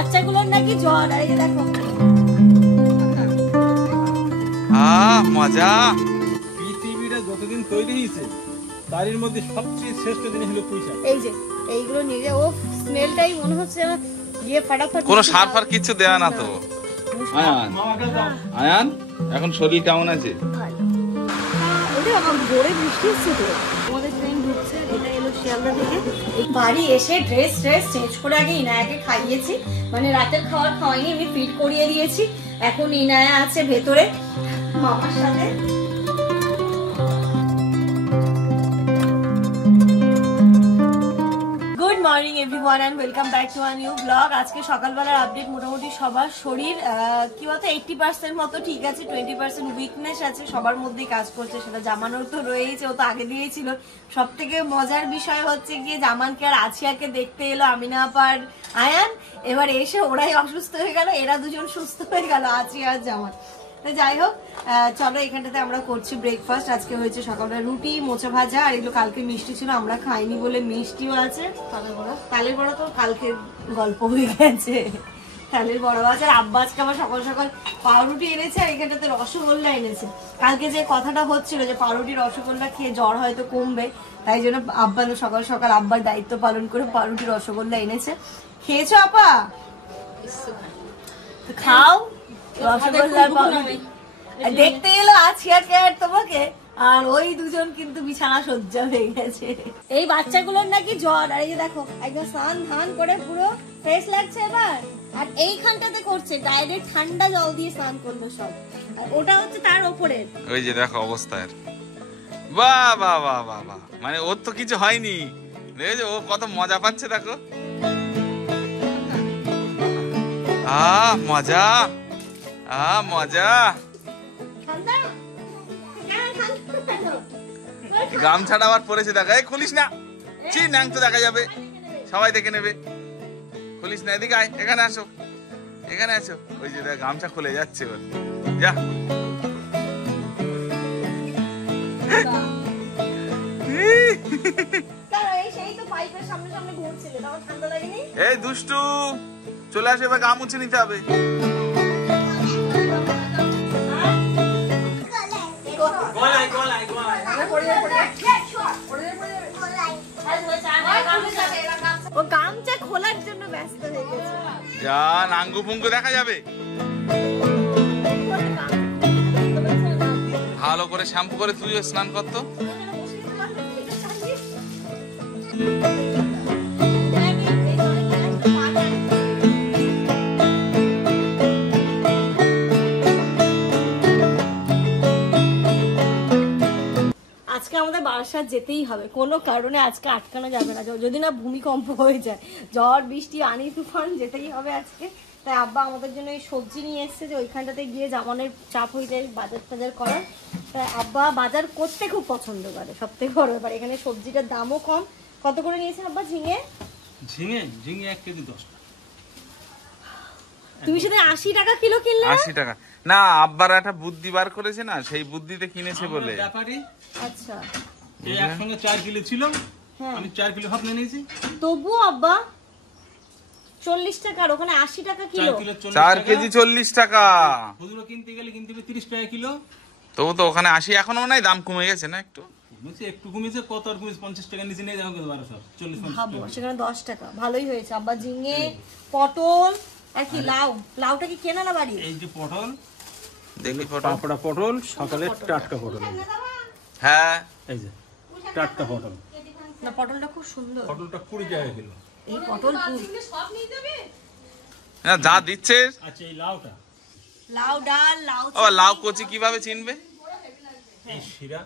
বাচ্চাগুলোর নাকি জ্বর, আর এই দেখো মজা। পৃথিবীটা যতদিন তৈরি হয়েছে তার মধ্যে সবচেয়ে শ্রেষ্ঠ জিনিস হলো পুঁইশাক। এই যে এইগুলো নিয়ে ও স্মেলটাই মনে হচ্ছে গিয়ে ফাটাফাট। কোনো সার ফার কিছু দেয়া না তো। আয়ান এখন শরীর কেমন আছে? বাড়ি এসে ড্রেস চেঞ্জ করে আগে ইনায়াকে খাইয়েছি, মানে রাতের খাবার খাওয়াইনি, এমনি ফিট করিয়ে দিয়েছি। এখন ইনায়া আছে ভেতরে মামার সাথে। Good morning everyone and welcome back to a new blog. আজকে সকালবেলার আপডেট, মোটামুটি সবার শরীর কি বলতো 80% মতো ঠিক আছে, 20% উইকনেস আছে, সবার মধ্যেই কাজ করছে। সেটা জামানোর তো রয়েছে, ও তো আগে দিয়েই ছিল। সব থেকে মজার বিষয় হচ্ছে গিয়ে জামানকে আর আছিয়াকে দেখতে এলো আমিনা আপার আয়ান, এবার এসে ওরাই অসুস্থ হয়ে গেল, এরা দুজন সুস্থ হয়ে গেল, আছিয়া আর জামান। তো যাই হোক, চলো এখানটাতে আমরা করছি ব্রেকফাস্ট। আজকে হয়েছে সকালবেলা রুটি, মোচা ভাজা, আর এগুলো কালকে মিষ্টি ছিল, আমরা খাইনি বলে মিষ্টিও আছে। তালের বড়া তো কালকে গল্প হয়ে গেছে, তালের বড়া আছে। আর আব্বা আজকে আবার সকাল সকাল পাউরুটি এনেছে, আর এখানটাতে রসগোল্লা এনেছে। কালকে যে কথাটা হচ্ছিল যে পাউরুটি রসগোল্লা খেয়ে জ্বর হয়তো কমবে, তাই জন্য আব্বা সকাল সকাল আব্বার দায়িত্ব পালন করে পাউরুটি রসগোল্লা এনেছে। খেয়েছো আপা? খাও রসগোল্লার পাউরুটি। দেখতে এলো আছিয়াকে আর তোমাকে, আর ওই দুজন কিন্তু বিছানা সজ্জা হয়ে গেছে। এই বাচ্চাগুলোর নাকি জ্বর, আর এই যে দেখো একদম স্নান ধান করে পুরো ফ্রেশ লাগছে এবার। আর এইখানটাতে করছে ডাইরেক্ট ঠান্ডা জল দিয়ে স্নান করলো সব, আর ওটা হচ্ছে তার ওপরে। ওই যে দেখো অবস্থা। বাহ বাহ বাহ বাহ বাহ, মানে ওর তো কিছু হয়নি, দেখেছো ও কত মজা পাচ্ছে দেখো। মজা মজা। গামছাটা আবার পরেছে দেখা, খুলিস না, চি ন্যাং তো দেখা যাবে, সবাই দেখে নেবে, খুলিস না। এদিকে আয়, এখানে আসো, এখানে আসো। ওই যে গামছা খুলে যাচ্ছে ওর, যা। এই দুষ্টু, চলে আসে, এবার গা মুছে নিতে হবে। ও গামছা খোলার জন্য ব্যস্ত হয়ে গেছে, যা নাঙ্গু পুঙ্গু দেখা যাবে। ভালো করে শ্যাম্পু করে তুইও স্নান করতো। আজকে আমাদের বারাসাত যেতেই হবে, কোনো কারণে আজকে আটকানো যাবে না, যদি না ভূমিকম্প হয়ে যায়, ঝড় বৃষ্টি আনি তুফান, যেতেই হবে আজকে। তাই আব্বা আমাদের জন্য এই সবজি নিয়ে এসছে, যে ওইখানটাতে গিয়ে জামানের চাপ হয়ে যায় বাজার টাজার করার। তাই আব্বা বাজার করতে খুব পছন্দ করে, সব থেকে বড় ব্যাপার। এখানে সবজিটার দামও কম। কত করে নিয়েছেন আব্বা ঝিঙে? ঝিঙে 1 কেজি 10 টাকা। তুমি সেটা 80 টাকা কিলো কিনলে? 80 টাকা না, আব্বার একটা বুদ্ধি বার করেছে না, সেই বুদ্ধিতে কিনেছে বলে। আচ্ছা, এই একসঙ্গে 4 কিলো ছিল, আমি 4 কিলো ভাব নিয়েছি। তবুও আব্বা 40 টাকা, আর ওখানে 80 টাকা কিলো। 4 কেজি 40 টাকা। খুচরো কিনতে গেলে কিনতে হবে 30 টাকা কিলো। তবু তো ওখানে 80 এখনো নাই, দাম কমে গেছে না একটু? একটু কমেছে, কত আর কমেছে? 50 টাকা নিচে নিয়ে যাও, 1240 ভাবো সেখানে 10 টাকা। ভালোই হয়েছে আব্বা। ঝিঙে, পটল আর কি লাউ। লাউটা কি কেনা না বাড়ি? এই যে পটল, দেখি পাপড়া পটল, সকালে টাটকা পটল। হ্যাঁ এই যে টাটকা পটল। না পটলটা খুব সুন্দর। পটলটা 20 টাকা কিলো। এই পটল না যা দিচ্ছে। আচ্ছা, এই লাউটা, লাউ ডাল, লাউ ও লাউ কচি কিভাবে চিনবে? এই শিরা।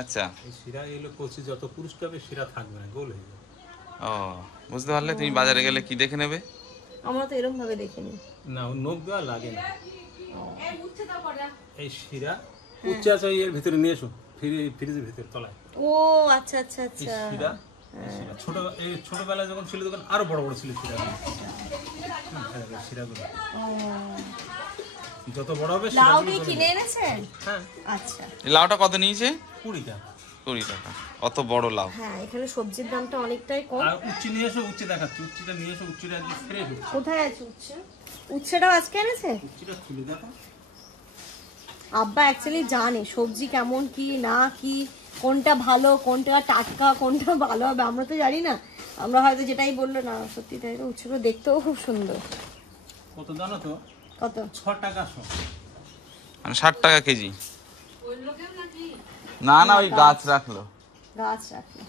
আচ্ছা, এই শিরা এগুলো কচি, যত পুরুষ্ট হবে শিরা থাকবে না, গোল হয়ে যাবে। ও বুঝতে পারলে। তুমি বাজারে গেলে কি দেখে নেবে? আমরা তো এরকম ভাবে দেখিনি না, নখ দেওয়া লাগে না। এই শিরা উচ্চে আছে, এর ভিতরে নিয়ে এসো, ফ্রিজের ভিতরে তলায়। ও আচ্ছা আচ্ছা আচ্ছা। শিরা ছোটবেলায় যখন ছিল তখন আরো বড় বড় ছিল শিরাগুলো। যত বড় হবে লাউ কি কিনে এনেছেন? হ্যাঁ। আচ্ছা, লাউটা কত নিয়েছে? 20 টাকা। 20 টাকা, অত বড় লাউ। হ্যাঁ এখানে সবজির দামটা অনেকটাই কম। আর উচ্চে নিয়ে এসো, উচ্চে দেখাচ্ছি, উচ্চেটা নিয়ে এসো, উচ্চেটা আজকে ফ্রেশ হচ্ছে। কোথায় আছে উচ্ছে? উচ্ছেটাও আজকে এনেছে? উচ্চেটা খুলে দেখো। আব্বা অ্যাকচুয়ালি জানে সবজি কেমন কি না কি, কোনটা ভালো কোনটা টাটকা কোনটা ভালো হবে, আমরা তো জানি না। আমরা হয়তো যেটাই বললো না সত্যি তাই। তো উচ্ছেগুলো দেখতেও খুব সুন্দর। কত জানো তো? কত? 6 টাকা শো। মানে 60 টাকা কেজি। না না, ওই গাছ রাখলো। গাছ রাখলো।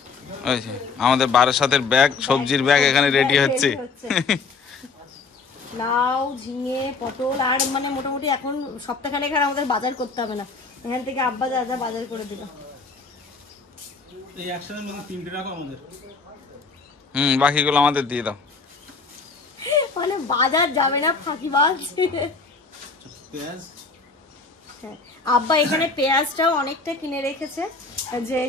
ওই যে আমাদের বারাসাতের ব্যাগ, সবজির ব্যাগ এখানে রেডি হচ্ছে। লাউ ঝিঙে পটল আর মানে মোটামুটি এখন সপ্তাহখানেক আর আমাদের বাজার করতে হবে না, এখান থেকে আব্বা যা যা বাজার করে দিল। এই একসাথে মধ্যে 3 টাকা আমাদের। বাকিগুলো আমাদের দিয়ে দাও। মানে বাজার যাবে না ফাঁকিবাজ। পেঁয়াজ। হ্যাঁ আব্বা এখানে পেঁয়াজটাও অনেকটা কিনে রেখেছে,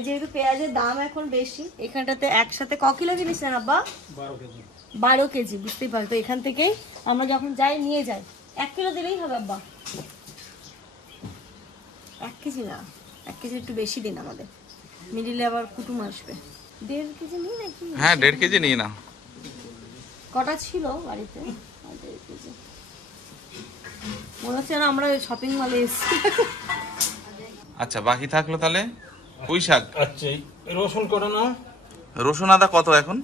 যেহেতু পেঁয়াজের দাম এখন বেশি। এখানটাতে একসাথে ক কিলো কিনেছেন আব্বা? 12 কেজি। 12 কেজি, বুঝতেই পারতো। এখান থেকেই আমরা যখন যাই নিয়ে যাই। 1 কিলো দিলেই হবে আব্বা। 1 কেজি না, 1 কেজি একটু বেশি দিন আমাদের, মিডিলে আবার কুটুম আসবে। 1.5 কেজি নিই নাকি? হ্যাঁ 1.5 কেজি নিয়ে নাও। কটা ছিল বাড়িতে? 1.5 কেজি। মনে হচ্ছে না আমরা শপিং মলে এসেছি। আচ্ছা বাকি থাকলো তাহলে পুঁই শাক। আচ্ছা এই রসুন কটা নাও। রসুন আদা কত এখন?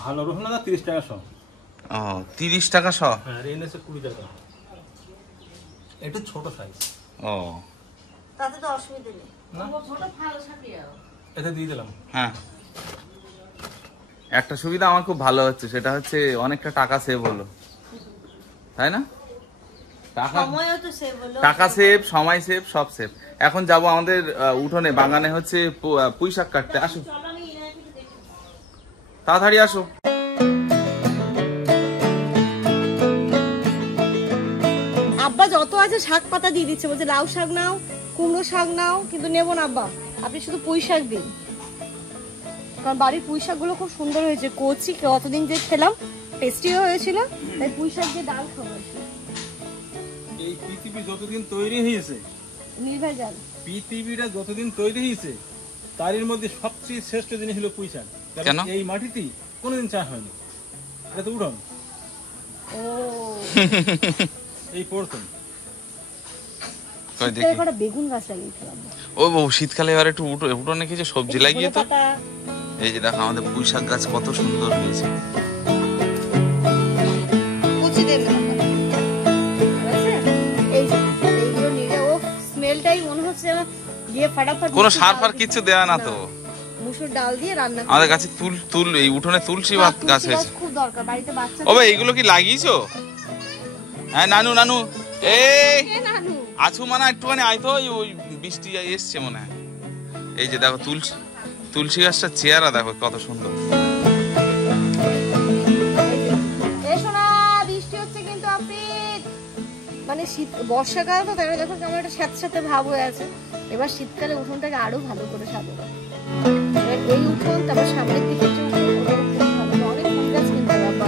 ভালো রসুন আদা 30 টাকা শো। ও 30 টাকা শ। হ্যাঁ আর এনেছে 20 টাকা। এটা ছোট সাইজ। ও তাতে তো অসুবিধা নেই। না এটা দিয়ে দিলাম। হ্যাঁ, একটা সুবিধা আমার খুব ভালো হচ্ছে, সেটা হচ্ছে অনেকটা টাকা সেভ হলো, তাই না? সময়ও তো সেভ হলো। টাকা সেভ, সময় সেভ, সব সেভ। এখন যাব আমাদের উঠোনে বাগানে হচ্ছে পুঁই শাক কাটতে। আসো তাড়াতাড়ি আসো। আব্বা যত আছে শাক পাতা দিয়ে দিচ্ছে, বলছে লাউ শাক নাও কুমড়ো শাক নাও, কিন্তু নেবো না আব্বা, আপনি শুধু পুঁই শাক দিন। কারণ বাড়ির পুঁই শাকগুলো খুব সুন্দর হয়েছে, কচি, কতদিন যে খেলাম টেস্টিও হয়েছিল, তাই পুঁই শাক দিয়ে ডাল খাবো। এই পৃথিবী যতদিন তৈরি হয়েছে, নির্ভেজাল পৃথিবীটা যতদিন তৈরি হয়েছে তারই মধ্যে সবচেয়ে শ্রেষ্ঠ জিনিস হলো পুঁই শাক। কেন? এই মাটিতেই কোনোদিন চাষ হয়নি। এটা তো উঠোন, ও এই প্রথম। কই দেখি। শীতকালে কটা বেগুন গাছ লাগিয়েছিলাম। ও শীতকালে এবার একটু উঠোনে কিছু সবজি লাগিয়ে তো। এই যে দেখো আমাদের পুঁই শাক গাছ কত সুন্দর হয়েছে। কুচি দেবে এই যে এইগুলো নিলে ও স্মেলটাই মনে হচ্ছে গিয়ে ফাটাফাট। কোনো সার ফার কিছু দেওয়া না তো। মুসুর ডাল দিয়ে রান্না করি। আমাদের কাছে তুল এই উঠোনে তুলসী গাছ হয়েছে। খুব দরকার বাড়িতে বাচ্চা। ও ভাই এইগুলো কি লাগিয়েছো? হ্যাঁ নানু নানু এই নানু আছু মানা একটুখানি আয় তো, ওই বৃষ্টি এসছে মনে হয়। এই যে দেখো তুলসী গাছটার চেহারা দেখো কত সুন্দর। এসো না, বৃষ্টি হচ্ছে কিন্তু আপনি মানে শীত বর্ষাকাল তো, তাই দেখো কেমন একটা স্যাঁতস্যাঁতে ভাব হয়ে আছে। এবার শীতকালে উঠোনটাকে আরো ভালো করে সাজাবো। এই উঠোন তারপর সামনের দিকে যে উঠোন, অনেক ফুল গাছ কিনতে হবে।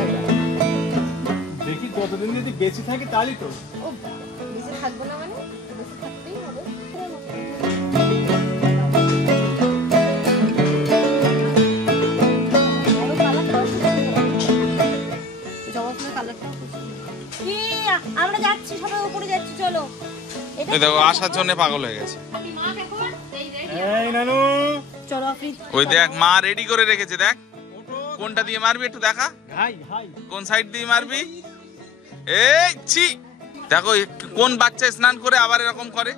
দেখি কতদিন যদি বেঁচে থাকে তাহলে তো। ও বেঁচে থাকবো না মানে বেঁচে থাকতেই হবে। আমরা যাচ্ছি, সবাই উপরে যাচ্ছি, চলো। এই দেখো আসার জন্য পাগল হয়ে গেছে। এই নানু চলো আপনি। ওই দেখ মা রেডি করে রেখেছে, দেখ কোনটা দিয়ে মারবি একটু দেখা। হাই হাই কোন সাইড দিয়ে মারবি? এই ছি, দেখো কোন বাচ্চা স্নান করে আবার এরকম করে।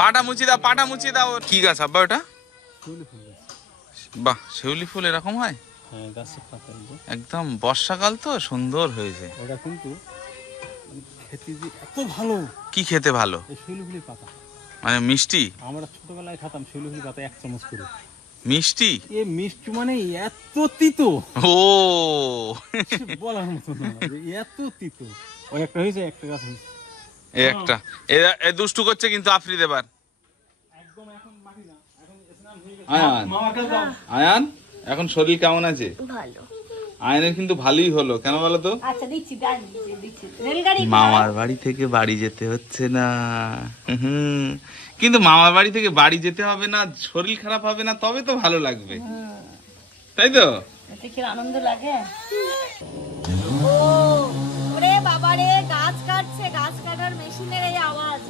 পাটা মুছি দাও। কি গাছ আব্বা ওটা? বাহ, শিউলি ফুল এরকম হয়? হ্যাঁ গাছের পাতা একদম বর্ষাকাল তো সুন্দর হয়েছে। ওটা কিন্তু খেতে যে এত ভালো। কি খেতে ভালো? এই শিউলিফুলের পাতা মানে মিষ্টি? আমরা ছোটবেলায় খেতাম শিউলিফুলের পাতা 1 চামচ করে। মিষ্টি? এ মিষ্টি মানে এত তিতো, ও বলার মতো না, এত তিতো। ওই একটা হয়েছে, একটা গাছ হয়েছে। এই একটা এ দুষ্টু করছে কিন্তু আফ্রিদ এবার। একদম এখন মাটি না, এখন স্নান হয়ে গেছে। আয়ান মামার কাছে যাও। আয়ান এখন শরীর কেমন আছে? ভালো। আয়নের কিন্তু ভালোই হলো, কেন বলো তো? আচ্ছা দিচ্ছি দিচ্ছি রেলগাড়ি মামার বাড়ি থেকে বাড়ি যেতে হচ্ছে না। কিন্তু মামার বাড়ি থেকে বাড়ি যেতে হবে না, শরীর খারাপ হবে না, তবে তো ভালো লাগবে, তাই তো? এতে কি আনন্দ লাগে। ও ওরে বাবারে, গাছ কাটছে, গাছ কাটার মেশিনের এই আওয়াজ।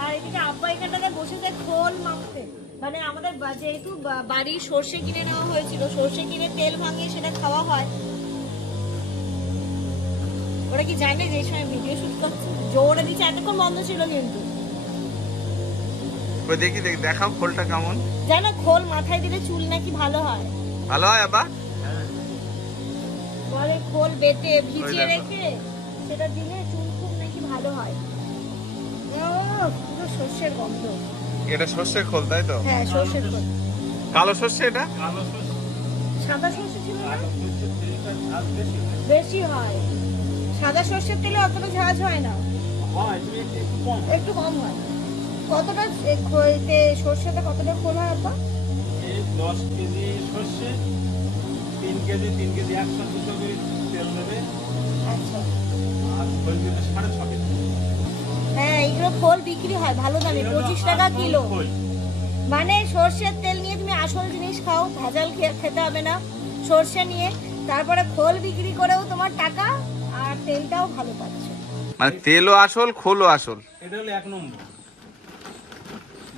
আর এদিকে আব্বা এখানটাতে বসেছে খোল মাখতে। মানে আমাদের যেহেতু বাড়ির সর্ষে কিনে নেওয়া হয়েছিল, সর্ষে কিনে তেল ভাঙিয়ে সেটা খাওয়া হয়। ওরা কি জানে যে এই সময় ভিডিও শুট করছে? জোরে দিচ্ছে, এতক্ষণ বন্ধ ছিল কিন্তু। ওই দেখি দেখাও খোলটা কেমন। জানো খোল মাথায় দিলে চুল নাকি ভালো হয়। ভালো হয় আব্বা? বলে খোল বেটে ভিজিয়ে রেখে সেটা দিলে চুল খুব নাকি ভালো হয়। ও পুরো সর্ষের গন্ধ। এটা সর্ষের খোল তাই তো? হ্যাঁ সর্ষের খোল। কালো সর্ষে এটা? কালো সর্ষে সাদা সর্ষে ছিল না? কালো সর্ষের তেলটা ঝাঁজ বেশি হয়। বেশি হয়। সাদা সর্ষের তেলে অতটা ঝাঁজ হয় না, হয় তুমি একটু কম। একটু কম হয়। কতটা সর্ষেতে কতটা খোল হয় আপা? এই 10 কেজি সর্ষে 3 কেজি 100 করে তেল নেবে। আচ্ছা আর খোল দিলে 6.5 কেজি। হ্যাঁ এইগুলো খোল বিক্রি হয় ভালো দামে, 25 টাকা কিলো। খোল। মানে সর্ষের তেল নিয়ে তুমি আসল জিনিস খাও, ভেজাল খেতে হবে না। সর্ষে নিয়ে তারপরে খোল বিক্রি করেও তোমার টাকা, আর তেলটাও ভালো পাচ্ছ। মানে তেলও আসল, খোলও আসল। এটা হলো 1 নম্বর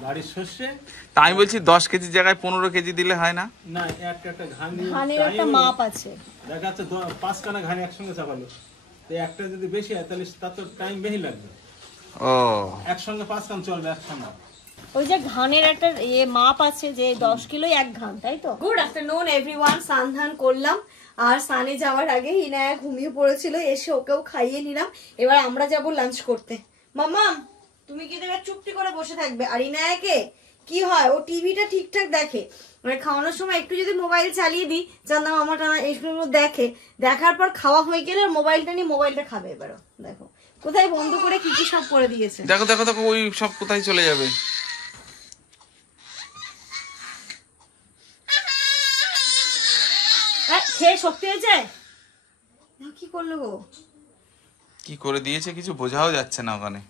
বাড়ির সর্ষে। তা আমি বলছি 10 কেজির জায়গায় 15 কেজি দিলে হয় না? না একটা ঘানি ধানের একটা মাপ আছে। দেখা যাচ্ছে 5 কানা ঘানি একসঙ্গে চাপালো, তো একটা যদি বেশি হয় তাহলে তার তো টাইম বেশি লাগবে। ও একসঙ্গে 5 কান চলবে একসঙ্গে। ওই যে ঘানের একটা মাপ আছে যে 10 কিলোই এক ঘান, তাই তো? Good afternoon everyone. স্নান ধান করলাম, আর স্নানে যাওয়ার আগে হিনায়া ঘুমিয়ে পড়েছিল, এসে ওকেও খাইয়ে নিলাম। এবার আমরা যাব লাঞ্চ করতে। মাম্মা তুমি কি দেবে? চুপটি করে বসে থাকবে। আর হিনায়াকে কি হয়, ও টিভিটা ঠিকঠাক দেখে, মানে খাওয়ানোর সময় একটু যদি মোবাইল চালিয়ে দিই, জানলাম আমার টানা এইগুলো দেখে, দেখার পর খাওয়া হয়ে গেলে মোবাইলটা নিয়ে মোবাইলটা খাবে। এবারও দেখো কোথায় বন্ধ করে কি কি সব করে দিয়েছে। দেখো দেখো দেখো, ওই সব কোথায় চলে যাবে। খেয়ে শক্তি হয়েছে? কি করলো গো? কি করে দিয়েছে কিছু বোঝাও যাচ্ছে না ওখানে।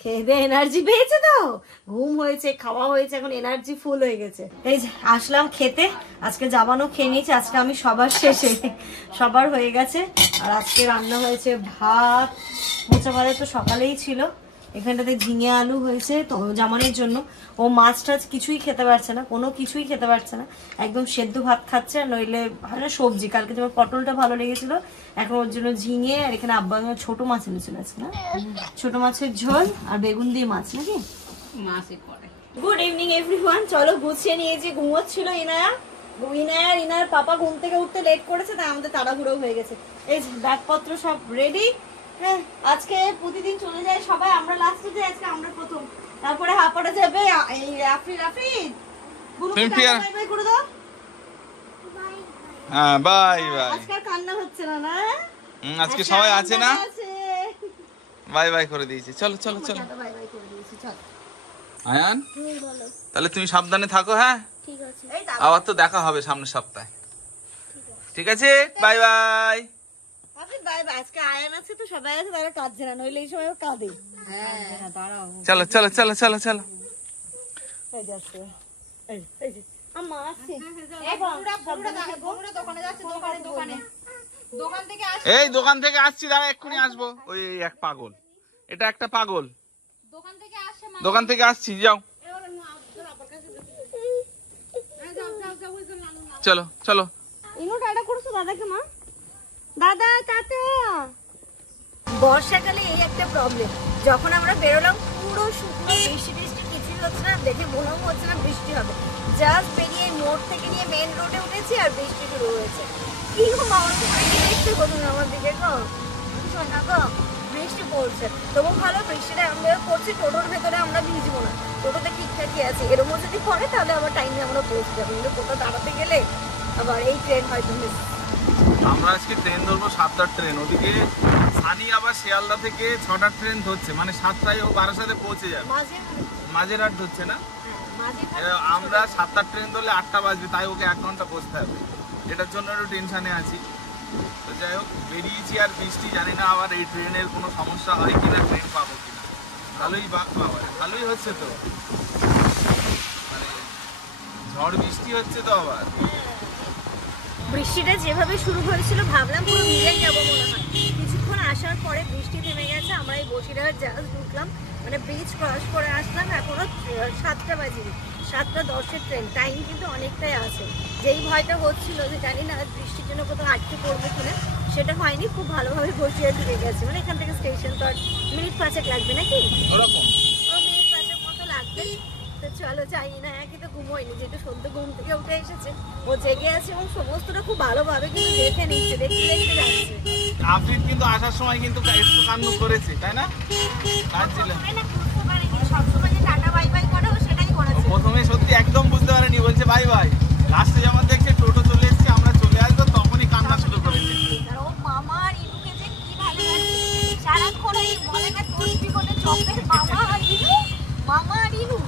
খেয়ে দিয়ে এনার্জি পেয়েছে তো, ঘুম হয়েছে, খাওয়া হয়েছে, এখন এনার্জি ফুল হয়ে গেছে। এই যে আসলাম খেতে, আজকে জাবানো খেয়ে নিয়েছি, আজকে আমি সবার শেষে, সবার হয়ে গেছে। আর আজকে রান্না হয়েছে ভাত, মোচা ভাজা তো সকালেই ছিল, এখানটাতে ঝিঙে আলু হয়েছে তো জামানের জন্য। ও মাছ টাছ কিছুই খেতে পারছে না, কোনো কিছুই খেতে পারছে না, একদম সেদ্ধ ভাত খাচ্ছে, আর নইলে ভালো সবজি। কালকে তোমার পটলটা ভালো লেগেছিল, এখন ওর জন্য ঝিঙে, আর এখানে আব্বা ছোট মাছ এনেছিল আজকে, না ছোট মাছের ঝোল আর বেগুন দিয়ে মাছ নাকি মাছে করে। Good evening everyone. চলো গুছিয়ে নিয়েছি, ঘুমোচ্ছিল ইনায়া, ইনায়ার পাপা ঘুম থেকে উঠতে লেট করেছে, তাই আমাদের তাড়াহুড়ো হয়ে গেছে। এই যে ব্যাগপত্র সব রেডি। হ্যাঁ আজকে প্রতিদিন চলে যায় সবাই, আমরা লাস্টে যাই, আজকে আমরা প্রথম। তারপরে হাপাটা যাবে এই রাফি তুমি ফিয়ার বাই বাই করে দাও। হ্যাঁ বাই বাই। আজকে আর কান্না হচ্ছে না, না আজকে সবাই আছে না, বাই বাই করে দিয়েছি। চলো চলো চলো বাই বাই করে দিয়েছি। চল আয়ান, তুমি বলো। তাহলে তুমি সাবধানে থাকো। হ্যাঁ ঠিক আছে, আবার তো দেখা হবে সামনের সপ্তাহে, ঠিক আছে? Bye bye. Bye bye. আজকে আয়ান আছে তো সবাই আছে, তারা কাঁদছে না, নইলে এই সময় কাঁদে। হ্যাঁ দাঁড়াও, চলো চলো চলো চলো চলো। এই যাচ্ছে, এই যে আম্মা আসছে। এই দোকান থেকে আসছি, দাঁড়া এক্ষুনি আসবো। ওই এক পাগল, এটা একটা পাগল, দোকান থেকে আসছি, যাও চলো চলো। ইনো টাটা করছো দাদাকে? মা দাদা টাটা। বর্ষাকালে এই একটা প্রবলেম, যখন আমরা বেরোলাম পুরো শুকনো, বৃষ্টি টিষ্টি কিছুই হচ্ছে না, দেখে মনেও হচ্ছে না বৃষ্টি হবে। জাস্ট বেরিয়ে মোড় থেকে নিয়ে মেন রোডে উঠেছি আর বৃষ্টি শুরু হয়েছে। কি গো মামার করে কি দেখতে গো তুমি আমার দিকে? গো শোনা গো, বৃষ্টি পড়ছে, তবু ভালো বৃষ্টিটা আমরা পড়ছি, টোটোর ভেতরে আমরা ভিজবো না, টোটোতে ঠিকঠাকই আছে। এরকম যদি পড়ে তাহলে আবার টাইমে আমরা পৌঁছে যাবো, কিন্তু কোথাও দাঁড়াতে গেলে আবার এই ট্রেন হয়তো মিস। আমরা আজকে ট্রেন ধরবো 7টার ট্রেন, ওদিকে সানি আবার শিয়ালদা থেকে 6টার ট্রেন ধরছে, মানে 7টায় ও 12টাতে পৌঁছে যাবে। মাঝে মাঝেরহাট ধরছে না, আমরা 7টার ট্রেন ধরলে 8টা বাজবে, তাই ওকে 1 ঘন্টা বসতে হবে। এটার জন্য একটু টেনশনে আছি। তো যাই হোক, বেরিয়েছি। আর বৃষ্টি, জানি না আবার এই ট্রেনের কোনো সমস্যা হয় কিনা, ট্রেন পাবো কিনা। ভালোই হচ্ছে তো, মানে ঝড় বৃষ্টি হচ্ছে তো আবার। বৃষ্টিটা যেভাবে শুরু হয়েছিল ভাবলাম পুরো ভিজে যাবো মনে হয়। কিছুক্ষণ আসার পরে বৃষ্টি থেমে গেছে। আমরা এই বসিরহাট জাহাজ ঢুকলাম, মানে ব্রিজ ক্রস করে আসলাম। এখনো 7টা বাজেনি, 7:10-এর ট্রেন। টাইম কিন্তু অনেকটাই আছে। যেই ভয়টা হচ্ছিল যে জানি না বৃষ্টির জন্য কোথাও আটকে পড়বো কিনা, সেটা হয়নি। খুব ভালোভাবে বসিরহাট ঢুকে গেছে। মানে এখান থেকে স্টেশন তো আর মিনিট 5 লাগবে নাকি, ওরকম মিনিট 5 মতো লাগবে। তো চলো যাই না, একই তো ঘুমোয়নি, যেহেতু সদ্য ঘুম থেকে উঠে এসেছে। ও জেগে আছে এবং সমস্তটা খুব ভালোভাবে কিন্তু দেখে নিচ্ছে, দেখতে দেখতে যাচ্ছে। আফরিদ কিন্তু আসার সময় কিন্তু একটু কান্না করেছে, তাই না? সবসময় যে টাটা বাই বাই করে ও সেটাই করেছে। প্রথমে সত্যি একদম বুঝতে পারেনি, বলছে বাই বাই। লাস্টে যখন দেখছে টোটো চলে এসেছে, আমরা চলে আসবো, তখনই কান্না শুরু করেছে। ও মামা আর ইনুকে যে কি ভালো লাগে, সারাক্ষণ এই বলে না তসবি করে চপের মামা আর ইনু, মামা আর ইনু।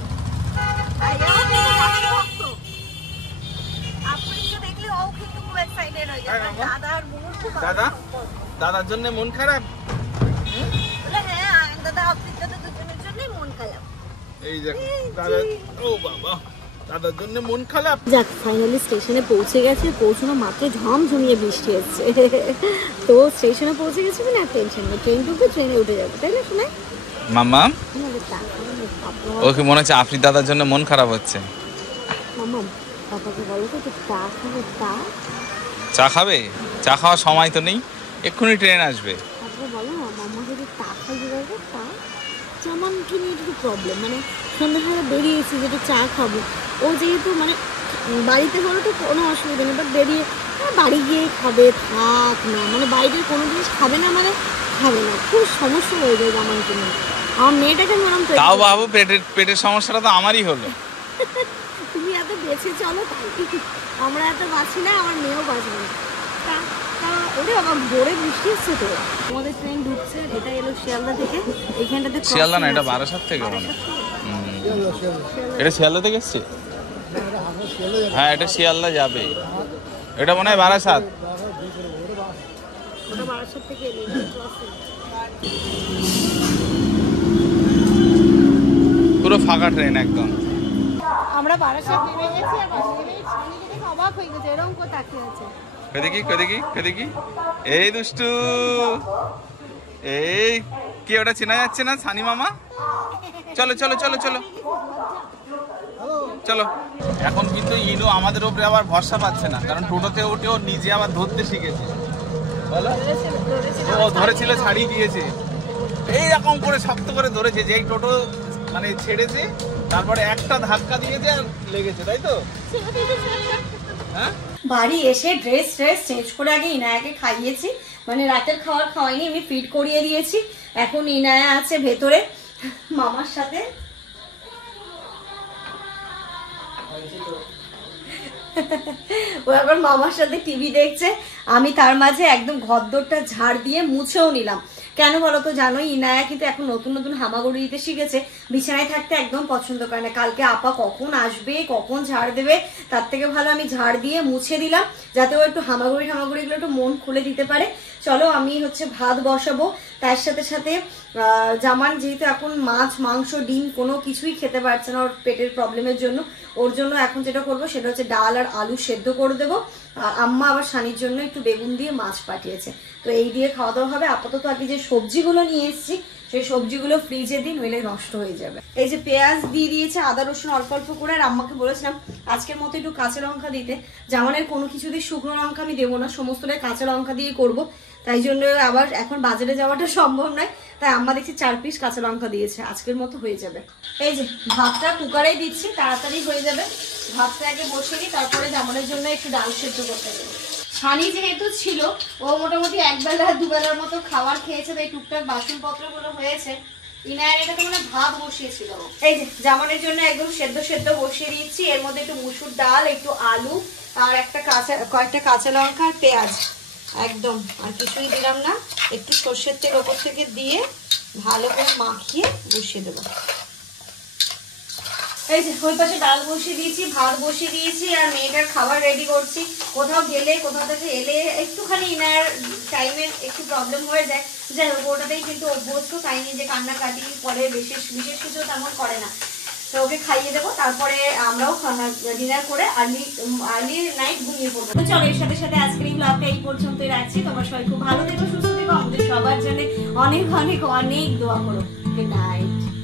তাই ও কিন্তু দাদার ভক্ত। আপনি তো দেখলে ও কিন্তু খুব এক্সাইটেড হয়ে যাবে। দাদা আর বোন খুব ভালো সম্পর্ক। দাদার জন্য মন খারাপ? বলে হ্যাঁ, দাদা আপনি দাদা দুজনের জন্যই মন খারাপ। এই দেখ দাদা, ও বাবা, দাদার জন্য মন খারাপ। যাক, ফাইনালি স্টেশনে পৌঁছে গেছে। পৌঁছানো মাত্র ঝমঝমিয়ে বৃষ্টি হচ্ছে। তো স্টেশনে পৌঁছে গেছে, মানে আর টেনশন নেই। ট্রেন ঢুকবে, ট্রেনে উঠে যাবে, তাই না শোনায়? মামা, ওকে মনে হচ্ছে আফরিদ দাদার জন্য মন খারাপ হচ্ছে। মামা পাপাকে বলো তো চা খাবে, চা খাবে? চা খাওয়ার সময় তো নেই, এক্ষুনি ট্রেন আসবে। তারপরে বলো না মামা যদি চা খাইতে পারবে। চা জামানকে নিয়ে একটু প্রবলেম, মানে সন্ধ্যাবেলা বেরিয়েছি যেটা চা খাবো। ও যেহেতু মানে বাড়িতে হলে তো কোনো অসুবিধা নেই, বাট বেরিয়ে বাড়ি গিয়ে খাবে, থাক না, মানে বাইরের কোনো জিনিস খাবে না, মানে খাবে না। খুব সমস্যা হয়ে যায় জামানকে নিয়ে। আমার মেয়েটাকে মরম তো। তাও বাবু, পেটের সমস্যাটা তো আমারই হলো। তুমি এত বেঁচে চলো তাই, আমরা এত বাঁচি না, আমার মেয়েও বাঁচবে না। ওরে বাবা, ভোরে বৃষ্টি হচ্ছে তো। আমাদের ট্রেন ঢুকছে, এটা এলো শিয়ালদা থেকে। এইখানটাতে শিয়ালদা না, এটা বারাসাত থেকে। এটা শিয়ালদা থেকে এসছে? হ্যাঁ, এটা শিয়ালদা যাবে। এটা মনে হয় বারাসাত। ওটা বারাসাত থেকে এলো। পুরো ফাঁকা ট্রেন একদম। আমরা বারাসাত নেমে গেছি, আর নেমেই ছানি দেখে অবাক হয়ে গেছে, এরকম করে তাকিয়ে আছে। দেখি এই দুষ্টু, এই কি ওটা চেনা যাচ্ছে না? সানি মামা। চলো চলো চলো চলো চলো। এখন কিন্তু ইনু আমাদের উপরে আবার ভরসা পাচ্ছে না, কারণ টোটোতে উঠেও নিজে আবার ধরতে শিখেছে। বলো, ও ধরেছিল, ছাড়িয়ে দিয়েছে। এইরকম করে শক্ত করে ধরেছে, যে টোটো মানে ছেড়েছে, তারপরে একটা ধাক্কা দিয়েছে আর লেগেছে, তাই তো? হ্যাঁ, বাড়ি এসে ড্রেস চেঞ্জ করে আগে ইনায়াকে খাইয়েছি, মানে রাতের খাবার খাওয়াইনি, আমি ফিট করিয়ে দিয়েছি। এখন ইনায়া আছে ভেতরে মামার সাথে। ও এখন মামার সাথে টিভি দেখছে। আমি তার মাঝে একদম ঘরদোরটা ঝাড় দিয়ে মুছেও নিলাম। কেন বলো তো, জানোই ইনায়া কিন্তু এখন নতুন নতুন হামাগুড়ি দিতে শিখেছে। বিছানায় থাকতে একদম পছন্দ করে না। কালকে আপা কখন আসবে, কখন ঝাড় দেবে, তার থেকে ভালো আমি ঝাড় দিয়ে মুছে দিলাম, যাতে ও একটু হামাগুড়িগুলো একটু মন খুলে দিতে পারে। চলো, আমি ভাত বসাবো। তার সাথে সাথে জামান যেহেতু এখন মাছ, মাংস, ডিম কোনো কিছুই খেতে পারছে না ওর পেটের প্রবলেমের জন্য, ওর জন্য এখন যেটা করবো সেটা হচ্ছে ডাল আর আলু সেদ্ধ করে দেবো। আর আম্মা আবার শানির জন্য একটু বেগুন দিয়ে মাছ পাঠিয়েছে। তো এই দিয়ে খাওয়া দাওয়া হবে। আপাতত আগে যে সবজিগুলো নিয়ে এসেছি সেই সবজিগুলো ফ্রিজে দিই, নইলে নষ্ট হয়ে যাবে। এই যে পেঁয়াজ দিয়ে দিয়েছে, আদা রসুন অল্প অল্প করে। আর আম্মাকে বলেছিলাম আজকের মতো একটু কাঁচা লঙ্কা দিতে। জামানের কোনো কিছু দিয়ে শুকনো লঙ্কা আমি দেবো না, সমস্তটাই কাঁচা লঙ্কা দিয়ে করবো। তাই জন্য আবার এখন বাজারে যাওয়াটা সম্ভব নয়, তাই আম্মা দেখছি 4 পিস কাঁচা লঙ্কা দিয়েছে। আজকের মতো হয়ে যাবে। এই যে ভাতটা কুকারেই দিচ্ছি, তাড়াতাড়ি হয়ে যাবে। ভাতটা আগে বসিয়ে দিই, তারপরে জামানের জন্য একটু ডাল সেদ্ধ করতে হবে। ছানি যেহেতু ছিল, ও মোটামুটি 1 বেলা 2 বেলার মতো খাবার খেয়েছে, তাই টুকটাক বাসনপত্রগুলো হয়েছে। ইনায়ের এটাতে মানে ভাত বসিয়েছিল। এই যে জামানের জন্য একদম সেদ্ধ বসিয়ে দিয়েছি। এর মধ্যে একটু মুসুর ডাল, একটু আলু, আর কয়েকটা কাঁচা লঙ্কা আর পেঁয়াজ, একদম আর কিছুই দিলাম না। একটু সর্ষের তেল ওপর থেকে দিয়ে ভালো করে মাখিয়ে বসিয়ে দেবো। এই যে ওই পাশে ডাল বসিয়ে দিয়েছি, ভাত বসিয়ে দিয়েছি, আর মেয়েটার খাবার রেডি করছি। কোথাও গেলে কোথাও থেকে এলে একটুখানি ইনার টাইমের একটু প্রবলেম হয়ে যায়, যাই হোক ওটাতেই কিন্তু অভ্যস্ত, তাই নিয়ে যে কান্নাকাটি করে বিশেষ কিছু তেমন করে না। তো ওকে খাইয়ে দেবো, তারপরে আমরাও ডিনার করে আর্লি নাইট ঘুমিয়ে পড়বো। তো চলো এর সাথে সাথে আজকের এই ব্লগটা এই পর্যন্তই রাখছি। তোমরা সবাই খুব ভালো থেকো, সুস্থ থেকো, আমাদের সবার জন্য অনেক অনেক অনেক দোয়া করো। Good night.